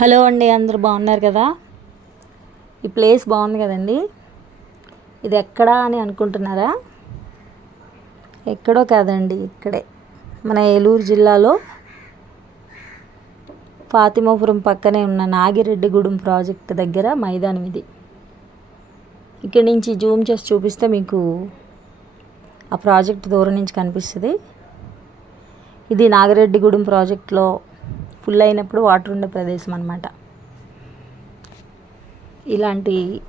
Hello అండి అందరు బాగున్నారు కదా? ఈ ప్లేస్ బాగుంది కదండి? ఇది ఎక్కడా అని అనుకుంటున్నారా? ఎక్కడో కాదండి ఇక్కడే. మన ఏలూరు జిల్లాలో ఫాతిమాపురం పక్కనే ఉన్న నాగిరెడ్డిగూడెం ప్రాజెక్ట్ దగ్గర మైదానం ఇది. ఇక్కడి నుంచి జూమ్ చేసి చూపిస్తే మీకు ఆ ప్రాజెక్ట్ దూరం నుంచి కనిపిస్తుంది. ఇది నాగిరెడ్డిగూడెం ప్రాజెక్ట్లో ఫుల్ అయినప్పుడు వాటర్ ఉండే ప్రదేశం అనమాట ఇలాంటి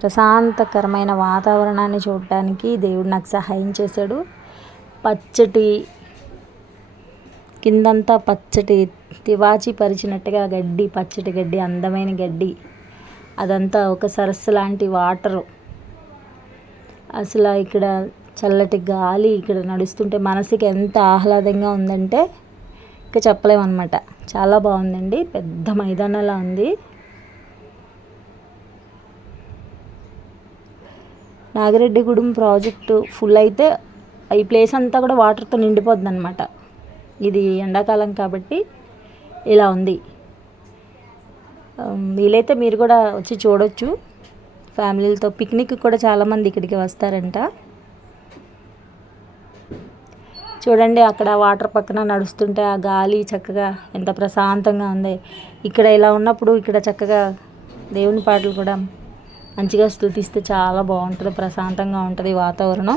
ప్రశాంతకరమైన వాతావరణాన్ని చూడటానికి దేవుడు నాకు సహాయం చేశాడు. పచ్చటి కిందంతా పచ్చటి తివాచి పరిచినట్టుగా గడ్డి పచ్చటి గడ్డి అందమైన గడ్డి. అదంతా ఒక సరస్సు లాంటి వాటరు. అసలు ఇక్కడ చల్లటి గాలి ఇక్కడ నడుస్తుంటే మనసుకి ఎంత ఆహ్లాదంగా ఉందంటే ఇంకా చెప్పలేమన్నమాట. చాలా బాగుందండి. పెద్ద మైదానంలా ఉంది. నాగిరెడ్డిగూడెం ప్రాజెక్టు ఫుల్ అయితే ఈ ప్లేస్ అంతా కూడా వాటర్తో నిండిపోద్ది అనమాట ఇది ఎండాకాలం కాబట్టి ఇలా ఉంది. వీలైతే మీరు కూడా వచ్చి చూడొచ్చు. ఫ్యామిలీలతో పిక్నిక్ కూడా చాలామంది ఇక్కడికి వస్తారంట. చూడండి అక్కడ వాటర్ పక్కన నడుస్తుంటే ఆ గాలి చక్కగా ఎంత ప్రశాంతంగా ఉంది. ఇక్కడ ఇలా ఉన్నప్పుడు ఇక్కడ చక్కగా దేవుని పాటలు కూడా మంచిగా స్థుతిస్తే చాలా బాగుంటుంది ప్రశాంతంగా ఉంటుంది వాతావరణం.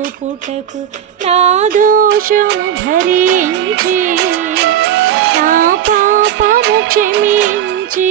చూపుటకు నా దోషము భరించి నా పాపము క్షమించి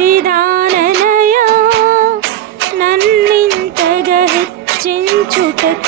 పాటిదాననయా నన్నింతగా హెచ్చించుటకు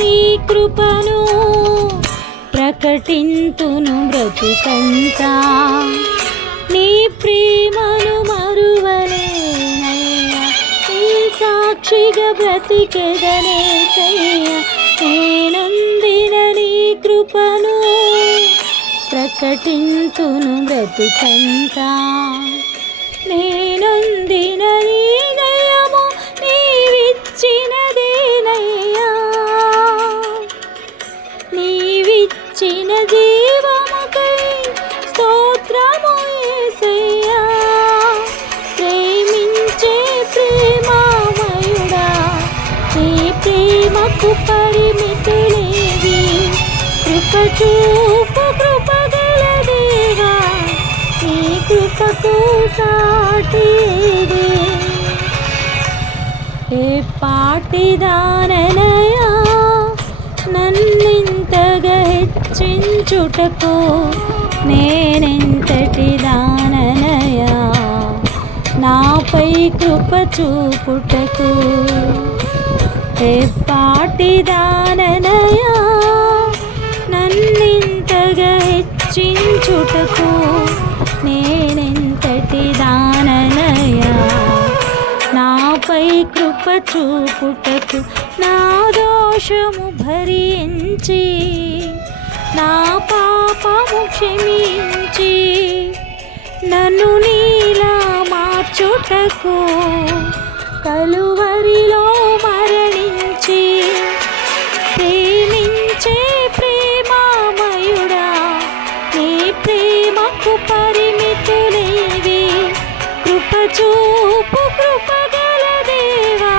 నీ కృపను ప్రకటింతును బ్రతుకంతా. నీ ప్రేమను మరువలేనయ్యా నీ సాక్షిగా బ్రతికెదనే సయ్యా నీ కృపను ప్రకటింతును బ్రతుకంతా. చూపు కృపగల నీ కృపకు సాటిదే ఏ పాటిదాననయా నన్నింతగా హెచ్చించుటకు నేనెంతటి దాననయా నాపై కృప చూపుటకు. ఏ పాటిదాననయా హెచ్చించుటకు నేనెంతటి దాననయా? నాపై కృప చూపుటకు నా దోషము భరించి నా పాపము క్షమించి నన్ను నీలా మార్చుటకు కలు చూపు కృపగల దేవా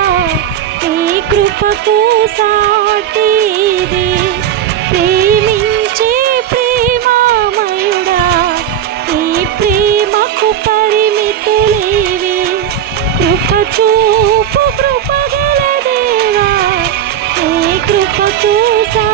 నీ కృపకు సాటిది. ప్రేమించే ప్రేమామయుడా నీ ప్రేమకు పరిమితులేవి. కృప చూపు కృపగల దేవా నీ కృపకు సా